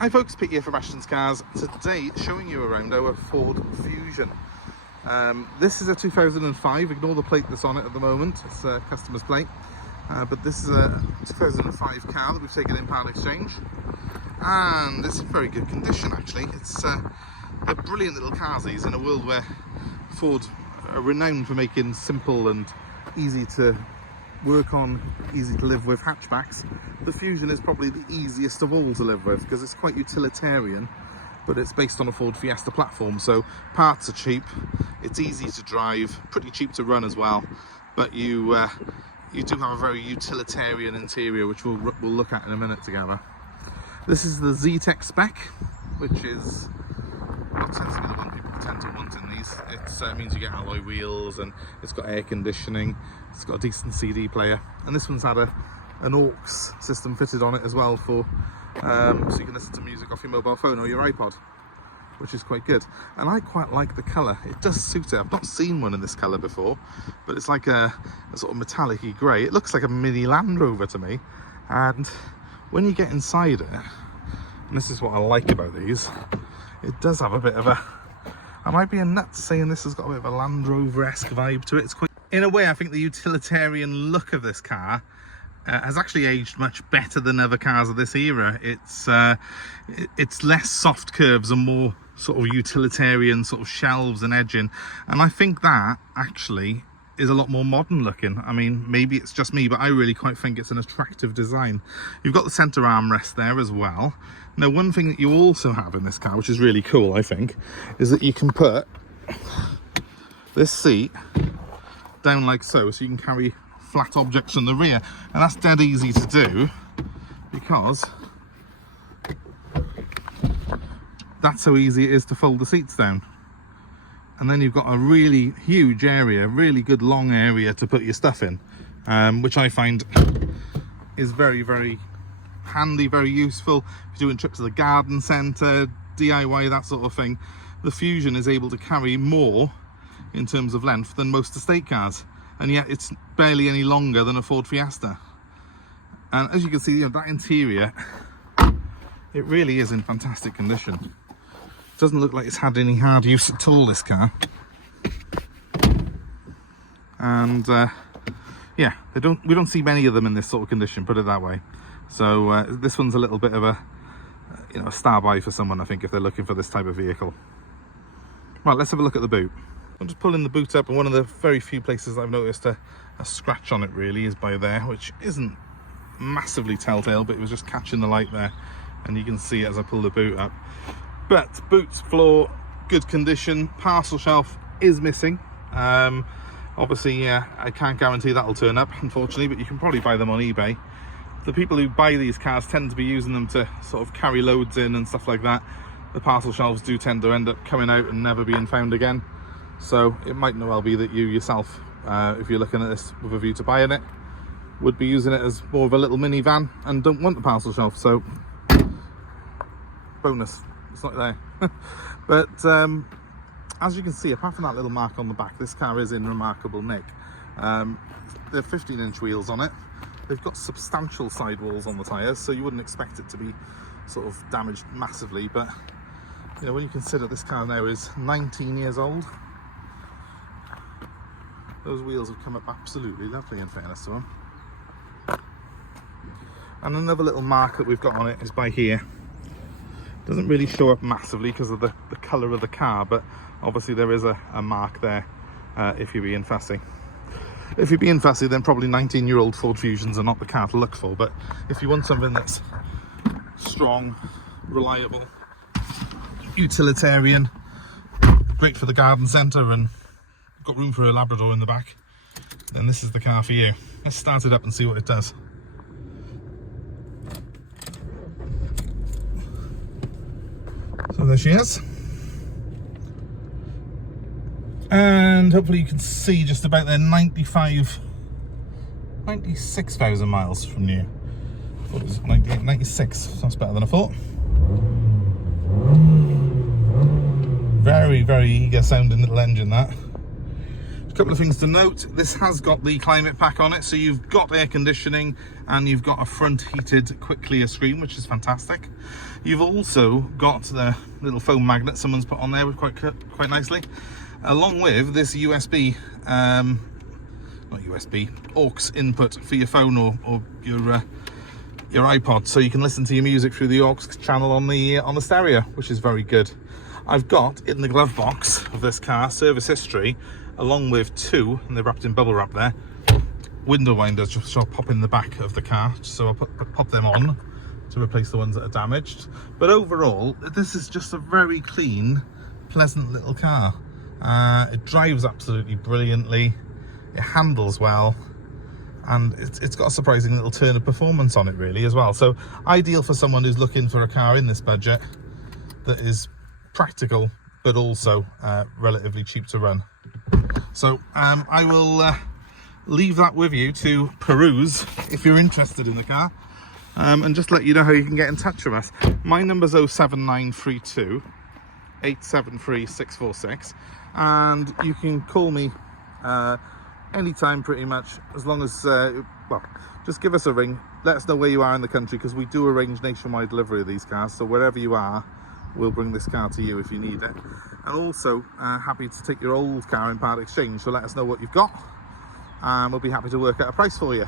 Hi folks, Pete here from Ashton's Cars. Today showing you around our Ford Fusion. This is a 2005, ignore the plate that's on it at the moment, it's a customer's plate. But this is a 2005 car that we've taken in part exchange. And it's in very good condition actually. They're brilliant little cars these, in a world where Ford are renowned for making simple and easy to work on, easy to live with hatchbacks. The Fusion is probably the easiest of all to live with because it's quite utilitarian, but it's based on a Ford Fiesta platform, so parts are cheap, it's easy to drive, pretty cheap to run as well, but you do have a very utilitarian interior, which we'll look at in a minute together. This is the Zetec spec, which is what tends to be the one people tend to want in these. It means you get alloy wheels, and it's got air conditioning, it's got a decent CD player, and this one's had an aux system fitted on it as well, for so you can listen to music off your mobile phone or your iPod, which is quite good. And I quite like the colour, it does suit it. I've not seen one in this colour before, but it's like a sort of metallic-y grey. It looks like a mini Land Rover to me, and when you get inside it, and this is what I like about these, it does have a bit of a, I might be a nut saying this has got a bit of a Land Rover-esque vibe to it. It's quite, in a way, I think the utilitarian look of this car has actually aged much better than other cars of this era. It's less soft curves and more sort of utilitarian sort of shelves and edging, and I think that actually is a lot more modern looking. I mean, maybe it's just me, but I really quite think it's an attractive design. You've got the centre armrest there as well. Now, one thing that you also have in this car, which is really cool, I think, is that you can put this seat down like so you can carry flat objects from the rear, and that's dead easy to do because that's how easy it is to fold the seats down. And then you've got a really huge area, really good long area to put your stuff in, which I find is very, very handy, very useful. If you're doing trips to the garden centre, DIY, that sort of thing, the Fusion is able to carry more in terms of length than most estate cars, and yet it's barely any longer than a Ford Fiesta. And as you can see, you know, that interior, it really is in fantastic condition. Doesn't look like it's had any hard use at all, this car. And yeah, we don't see many of them in this sort of condition, put it that way. So this one's a little bit of a a star buy for someone, I think, if they're looking for this type of vehicle. Right, let's have a look at the boot. I'm just pulling the boot up, and one of the very few places I've noticed a scratch on it really is by there, which isn't massively telltale, but it was just catching the light there, and you can see it as I pull the boot up. But boot floor, good condition. Parcel shelf is missing. Obviously, I can't guarantee that'll turn up, unfortunately, but you can probably buy them on eBay. The people who buy these cars tend to be using them to sort of carry loads in and stuff like that. The parcel shelves do tend to end up coming out and never being found again. So it might well be that you yourself, if you're looking at this with a view to buying it, would be using it as more of a little minivan and don't want the parcel shelf. So bonus. It's not there. But as you can see, apart from that little mark on the back, this car is in remarkable nick. They're 15-inch wheels on it. They've got substantial sidewalls on the tyres, so you wouldn't expect it to be sort of damaged massively, but you know, when you consider this car now is 19 years old, those wheels have come up absolutely lovely, in fairness to them. And another little mark that we've got on it is by here. Doesn't really show up massively because of the colour of the car, but obviously there is a mark there if you're being fussy. If you're being fussy, then probably 19-year-old Ford Fusions are not the car to look for, but if you want something that's strong, reliable, utilitarian, great for the garden centre, and got room for a Labrador in the back, then this is the car for you. Let's start it up and see what it does. So there she is, and hopefully you can see just about there 96,000 miles from new. I thought it was 98, 96, so that's better than I thought. Very, very eager sounding little engine that. couple of things to note. This has got the climate pack on it, so you've got air conditioning and you've got a front heated quick clear screen, which is fantastic. You've also got the little foam magnet someone's put on there quite nicely, along with this USB, not USB, aux input for your phone or your iPod, so you can listen to your music through the aux channel on the stereo, which is very good. I've got in the glove box of this car service history, along with two, and they're wrapped in bubble wrap there, window winders, which I'll pop in the back of the car, so I'll pop them on to replace the ones that are damaged. But overall, this is just a very clean, pleasant little car. It drives absolutely brilliantly, it handles well, and it's got a surprising little turn of performance on it really as well. So ideal for someone who's looking for a car in this budget that is practical but also relatively cheap to run. So I will leave that with you to peruse if you're interested in the car, and just let you know how you can get in touch with us. My number's 07932 873 646, and you can call me anytime pretty much, as long as well, just give us a ring, let us know where you are in the country, because we do arrange nationwide delivery of these cars, so wherever you are we'll bring this car to you if you need it. And also happy to take your old car in part exchange, so let us know what you've got and we'll be happy to work out a price for you.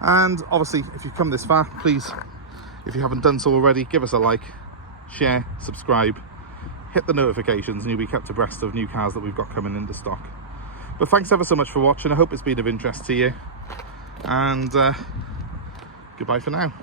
And obviously if you've come this far, please, if you haven't done so already, give us a like, share, subscribe, hit the notifications, and you'll be kept abreast of new cars that we've got coming into stock. But thanks ever so much for watching. I hope it's been of interest to you, and goodbye for now.